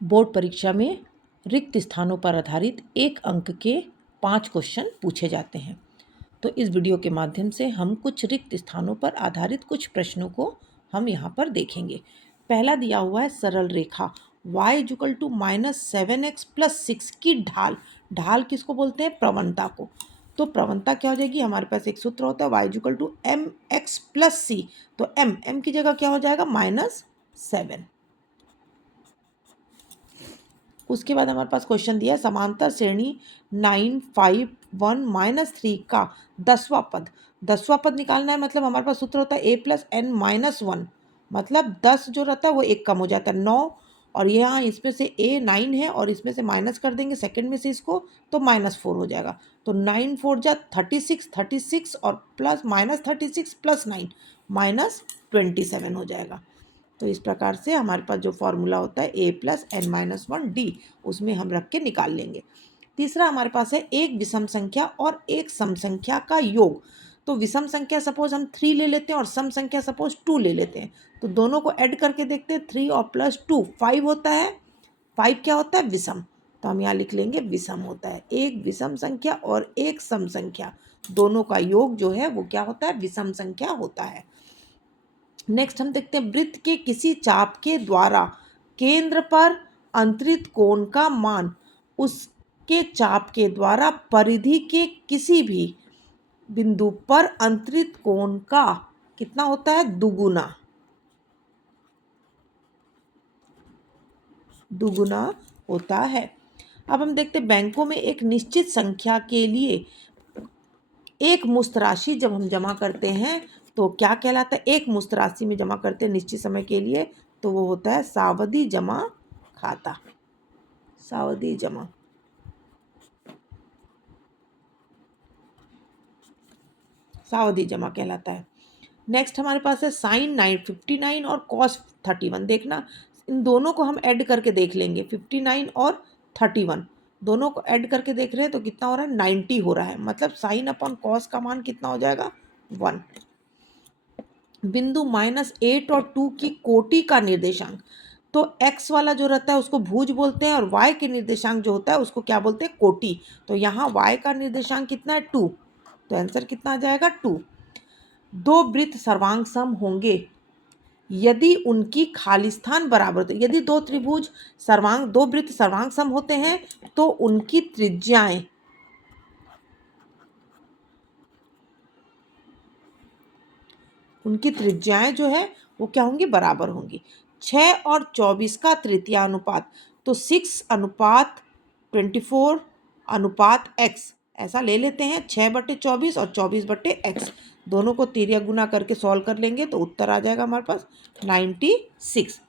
Board परीक्षा में रिक्त स्थानों पर आधारित 1 अंक के 5 क्वेश्चन पूछे जाते हैं। तो इस वीडियो के माध्यम से हम कुछ रिक्त स्थानों पर आधारित कुछ प्रश्नों को हम यहाँ पर देखेंगे। पहला दिया हुआ है सरल रेखा y = -7x + 6 की ढाल। ढाल किसको बोलते हैं? प्रवणता को। तो प्रवणता क्या हो जाएगी? हमारे पास एक सूत्र होता है y = mx + c। तो m की जगह क्या हो जाएगा? -7। उसके बाद हमारे पास क्वेश्चन दिया है समांतर श्रेणी 9, 5, 1, -3 का 10वां पद। 10वां पद निकालना है, मतलब हमारे पास सूत्र होता है a + n - 1, मतलब 10 जो रहता है वो एक कम हो जाता है 9, और यहाँ इसमें से a 9 है और इसमें से माइनस कर देंगे सेकंड में से इसको, तो -4 हो जाएगा। तो 9 4 जा 36, 36 और प्लस -36 + 9 -27 हो जाएगा। तो इस प्रकार से हमारे पास जो फॉर्मूला होता है a + n - 1 d, उसमें हम रख के निकाल लेंगे। तीसरा हमारे पास है एक विषम संख्या और एक सम संख्या का योग। तो विषम संख्या सपोज हम 3 ले लेते हैं और सम संख्या सपोज 2 ले लेते हैं। तो दोनों को ऐड करके देखते हैं, 3 और +2 5 होता है। 5 क्या होता है? विषम। तो हम यहाँ लिख लेंगे विषम होता है। एक विषम संख्या और एक सम संख्या, दोनों का योग जो है वो क्या होता है? विषम संख्या होता है। नेक्स्ट हम देखते हैं वृत्त के किसी चाप के द्वारा केंद्र पर अंतरित कोण का मान उसके चाप के द्वारा परिधि के किसी भी बिंदु पर अंतरित कोण का कितना होता है? दुगुना। दुगुना होता है। अब हम देखते हैं बैंकों में एक निश्चित संख्या के लिए एक मुश्त राशि जब हम जमा करते हैं तो क्या कहलाता है? एक मुश्त राशि में जमा करते हैं निश्चित समय के लिए, तो वो होता है सावधि जमा खाता। सावधि जमा। सावधि जमा कहलाता है। नेक्स्ट हमारे पास है साइन 59 और कॉस 31। देखना, इन दोनों को हम ऐड करके देख लेंगे। 59 और 31 दोनों को ऐड करके देख रहे हैं तो कितना हो रहा है? 90 हो रहा है। मतलब साइन अपॉन कॉस का मान कितना हो जाएगा? 1। बिंदु -8 और 2 की कोटि का निर्देशांक। तो x वाला जो रहता है उसको भुज बोलते हैं और y के निर्देशांक जो होता है उसको क्या बोलते हैं? कोटि। तो यहाँ y का निर्देशांक कितना है? 2। तो आंसर कितना आ जाएगा? 2। दो वृत्त सर्वांग सम होंगे यदि उनकी खालिस्तान बराबर होते। यदि दो वृत्त सर्वांग सम होते हैं तो उनकी त्रिज्याएं जो है वो क्या होंगी? बराबर होंगी। 6 और 24 का तृतीय अनुपात। तो 6:24:x ऐसा ले लेते हैं। 6/24 और 24/x दोनों को तिर्यक गुना करके सॉल्व कर लेंगे तो उत्तर आ जाएगा हमारे पास 96।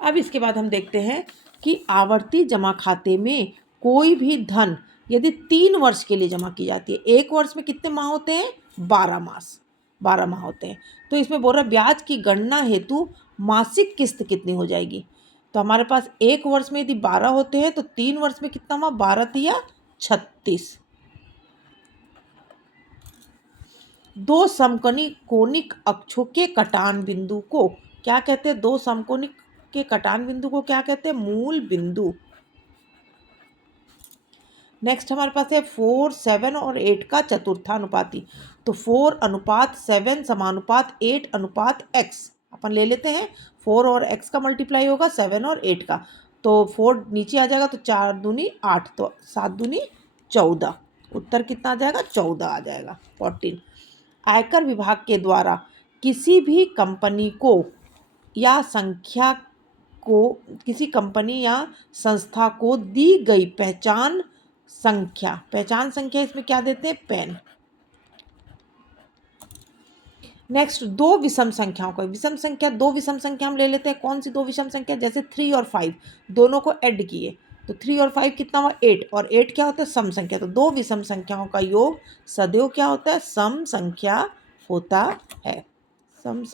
अब इसके बाद हम देखते हैं कि आवर्ती जमा खाते में कोई भी धन यदि 3 वर्ष के लिए जमा की जाती है। एक वर्ष में कितने माह होते हैं? 12 माह होते हैं। तो इसमें बोल रहा है ब्याज की गणना हेतु मासिक किस्त कितनी हो जाएगी? तो हमारे पास एक वर्ष में यदि 12 होते हैं तो 3 वर्ष में कितना हुआ? 12 तिया 36। दो समकोणिक अक्षों के कटान बिंदु को क्या कहते हैं? दो समकोणिक के कटान बिंदु को क्या कहते हैं? मूल बिंदु। नेक्स्ट हमारे पास है 4, 7 और 8 का चतुर्थानुपाती। तो 4:7 समानुपात 8:x अपन ले लेते हैं। 4 और x का मल्टीप्लाई होगा 7 और 8 का, तो 4 नीचे आ जाएगा तो 4 दूनी 8, तो 7 दूनी 14। उत्तर कितना आ जाएगा? 14 आ जाएगा, 14। आयकर विभाग के द्वारा किसी भी कंपनी को या किसी कंपनी या संस्था को दी गई पहचान संख्या इसमें क्या देते हैं? पैन। नेक्स्ट दो विषम संख्याओं का दो विषम संख्या हम ले लेते हैं। कौन सी दो विषम संख्या? जैसे 3 और 5 दोनों को ऐड किए तो 3 और 5 कितना हुआ? 8, और 8 क्या होता है? सम संख्या। तो दो विषम संख्याओं का योग सदैव क्या होता है? सम संख्या होता है। सम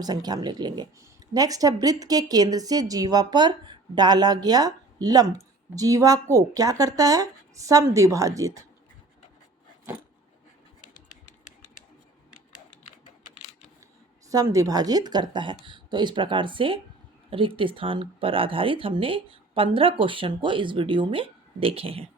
संख्या हम लिख लेंगे। नेक्स्ट है वृत्त के केंद्र से जीवा पर डाला गया लंब जीवा को क्या करता है? समद्विभाजित। समद्विभाजित करता है। तो इस प्रकार से रिक्त स्थान पर आधारित हमने 15 क्वेश्चन को इस वीडियो में देखे हैं।